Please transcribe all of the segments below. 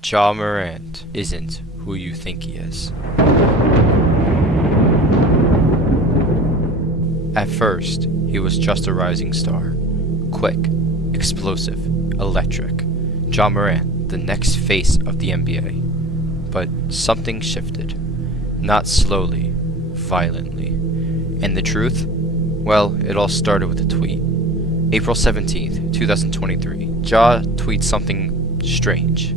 Ja Morant isn't who you think he is. At first, he was just a rising star. Quick, explosive, electric. Ja Morant, the next face of the NBA. But something shifted. Not slowly, violently. And the truth? Well, it all started with a tweet. April 17th, 2023. Ja tweets something strange.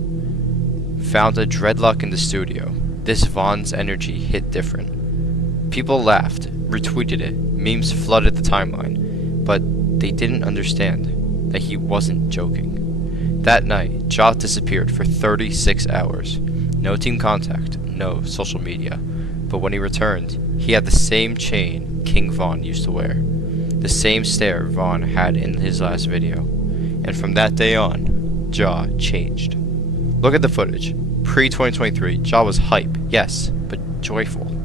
Found a dreadlock in the studio. This Von's energy hit different. People laughed, retweeted it, memes flooded the timeline, but they didn't understand that he wasn't joking. That night, Ja disappeared for 36 hours. No team contact, no social media. But when he returned, he had the same chain King Von used to wear. The same stare Von had in his last video. And from that day on, Ja changed. Look at the footage. Pre-2023, Ja was hype, yes, but joyful.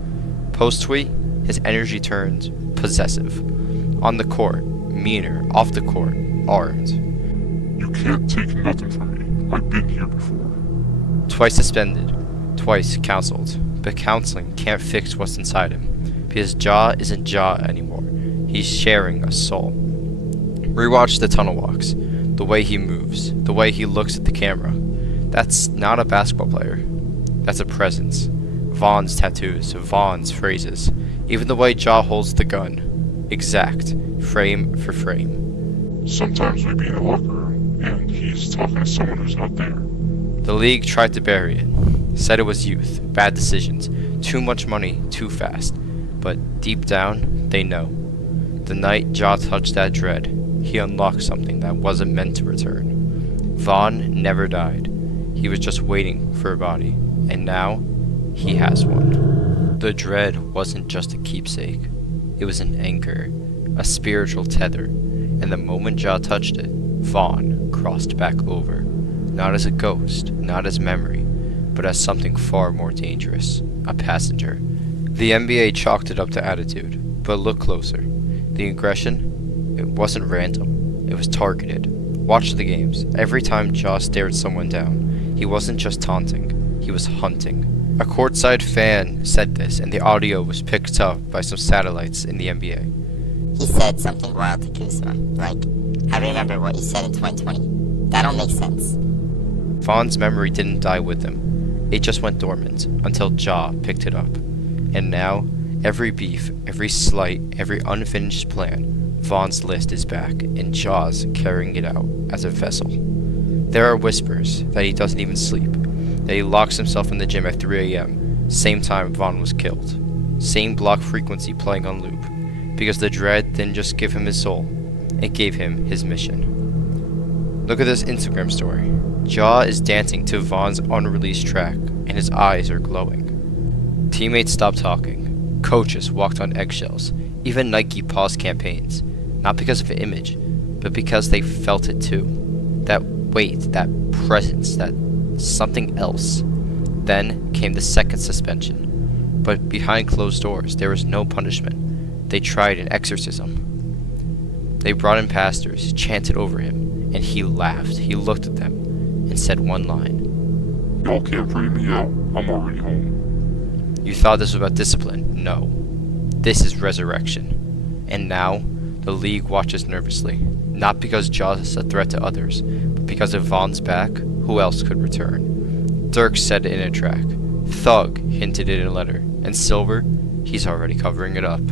Post-tweet, his energy turned possessive. On the court, meaner. Off the court, armed. You can't take nothing from me. I've been here before. Twice suspended, twice counseled. But counseling can't fix what's inside him. Because Ja isn't Ja anymore. He's sharing a soul. Rewatch the tunnel walks. The way he moves. The way he looks at the camera. That's not a basketball player. That's a presence. Von's tattoos, Von's phrases. Even the way Ja holds the gun. Exact. Frame for frame. Sometimes we be in the locker room, and he's talking to someone who's not there. The league tried to bury it. Said it was youth, bad decisions, too much money, too fast. But deep down, they know. The night Ja touched that dread, he unlocked something that wasn't meant to return. Von never died. He was just waiting for a body. And now, he has one. The dread wasn't just a keepsake. It was an anchor, a spiritual tether. And the moment Ja touched it, Von crossed back over. Not as a ghost, not as memory, but as something far more dangerous, a passenger. The NBA chalked it up to attitude, but look closer. The aggression, it wasn't random, it was targeted. Watch the games. Every time Ja stared someone down, he wasn't just taunting, he was hunting. A courtside fan said this, and the audio was picked up by some satellites in the NBA. He said something wild to Kuzma, like, I remember what you said in 2020. That don't make sense. Von's memory didn't die with him. It just went dormant until Ja picked it up. And now, every beef, every slight, every unfinished plan, Von's list is back, and Ja's carrying it out as a vessel. There are whispers that he doesn't even sleep, that he locks himself in the gym at 3 a.m., same time Von was killed. Same block frequency playing on loop, because the dread didn't just give him his soul, it gave him his mission. Look at this Instagram story. Ja is dancing to Von's unreleased track, and his eyes are glowing. Teammates stopped talking. Coaches walked on eggshells. Even Nike paused campaigns. Not because of the image, but because they felt it too. That weight, that presence, that something else. Then came the second suspension. But behind closed doors, there was no punishment. They tried an exorcism. They brought in pastors, chanted over him, and he laughed. He looked at them and said one line. Y'all can't bring me out. I'm already home. You thought this was about discipline? No. This is resurrection. And now, the league watches nervously. Not because Jaws is a threat to others, but because if Von's back, who else could return? Dirk said it in a track. Thug hinted it in a letter. And Silver, he's already covering it up.